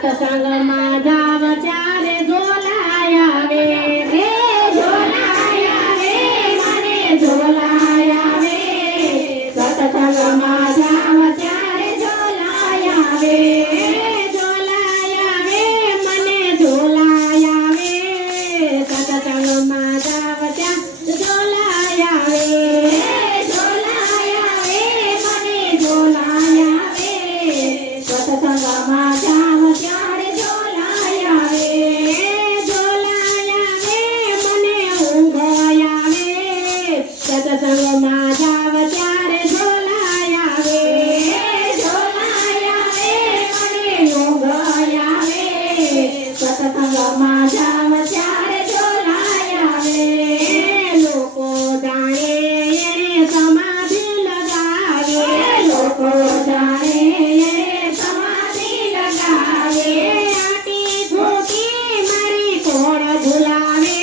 સત્સંગમાં જાવ ત્યારે ઝોલાય આવે રે, ઝોલાય આવે મને ઝોલાય આવે. સત્સંગમાં જાવ ત્યારે ઝોલાય આવે, ઝોલાય આવે મને ઝોલાય આવે. સત્સંગમાં જાવ ત્યાં ઝોલાય આવે, ઝોલાય આવે મને ઝોલાય આવે. સત્સંગમાં જાવ ત્યારે ઝોલાય આવે, ઝોલાય આવે મને ઊંઘ આવે. સત્સંગમાં જાવ ત્યારે ઝોલાય આવે, ઝોલાય આવે મને ઊંઘ આવે. સત્સંગમાં જાવ ત્યારે ઝોલાય આવે. લોકો જાણે એને સમાધિ લગાવે, લોકો જાણે એને સમાધિ લગાવે. આટી ધોતી મારી કોણ ઝુલાવે.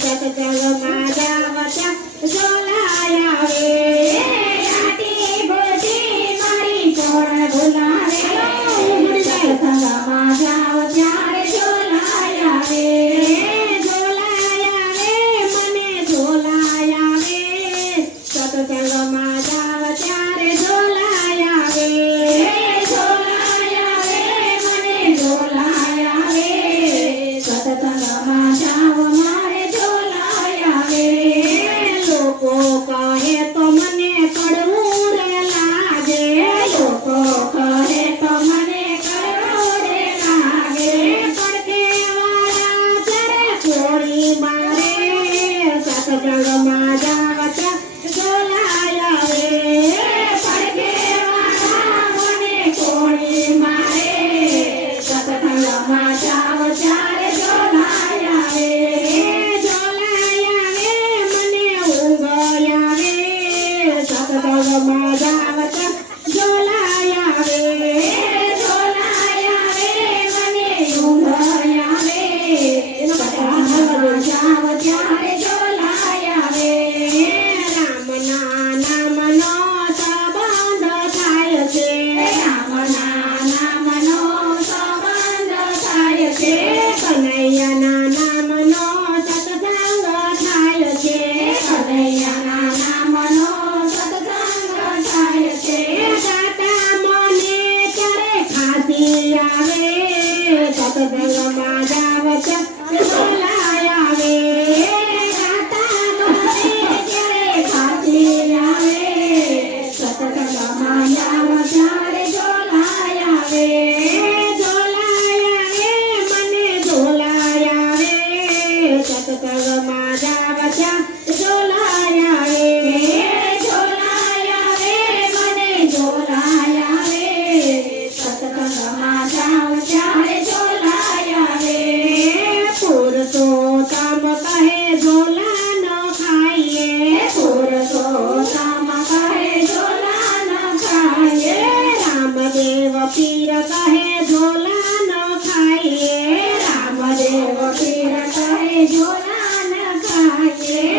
સત્સંગમાં જાવ ત્યાં ઝોલાય આવે, આટી ધોતી મારી કોણ ઝુલાવે. સત્સંગમાં જાવ ત્યારે ઝોલાય આવે, ઝોલાય આવે મને ઝોલાય આવે. સત્સંગમાં જાવ ત્યારે ઝોલાય આવે, ઝોલાય આવે મને ઝોલાય આવે. સત્સંગમાં જાવ મારે ઝોલાય આવે. લોકો કહે તો મને કડવું રે લાગે, લોકો કહે તો મને કડવું રે લાગે. પડખે વાળા ત્યારે કોળી મારે. સત્સંગમાં જાવ ત્યાં ઝોલાય આવે, પડખે વાળા મને કોળી મારે. સત્સંગમાં જાવ ત્યારે ઝોલાય આવે, ઝોલાય આવે મને ઊંઘ આવે. સત્સંગમાં જાવ ત્યાં ઝોલાય આવે, ઝોલાય આવે મને ઊંઘ આવે. સત્સંગમાં જાવ ત્યારે ઝોલાય આવે. રામના નામનો સંબંધ થાય છે, રામના નામનો સંબંધ થાય છે. કનૈયાના નામનો સત્સંગ થાય છે, કનૈયાના નામનો સત્સંગ થાય છે. દાતા મને ત્યારે ખાંસી આવે. સત્સંગમાં જાવ ત્યાં ઝોલાય આવે, દાતા મને ત્યારે ખાંસી આવે. સત્સંગમાં જાવ ત્યારે ઝોલાય આવે, ઝોલાય આવે મને ઝોલાય આવે. સત્સંગમાં જાવ ત્યાં ઝોલાય આવે, ઝોલાય આવે મને ઝોલાય આવે. સત્સંગમાં જાવ ત્યારે ઝોલાય આવે. પુરુષોત્તમ કહે ઝોલા ન ખાઈએ, પુરુષોત્તમ કહે ઝોલા ન ખાઈએ. રામદેવ પીર કહે ઝોલા ન ખાઈએ, રામદેવ પીર કહે ઝોલા ન ખાઈએ.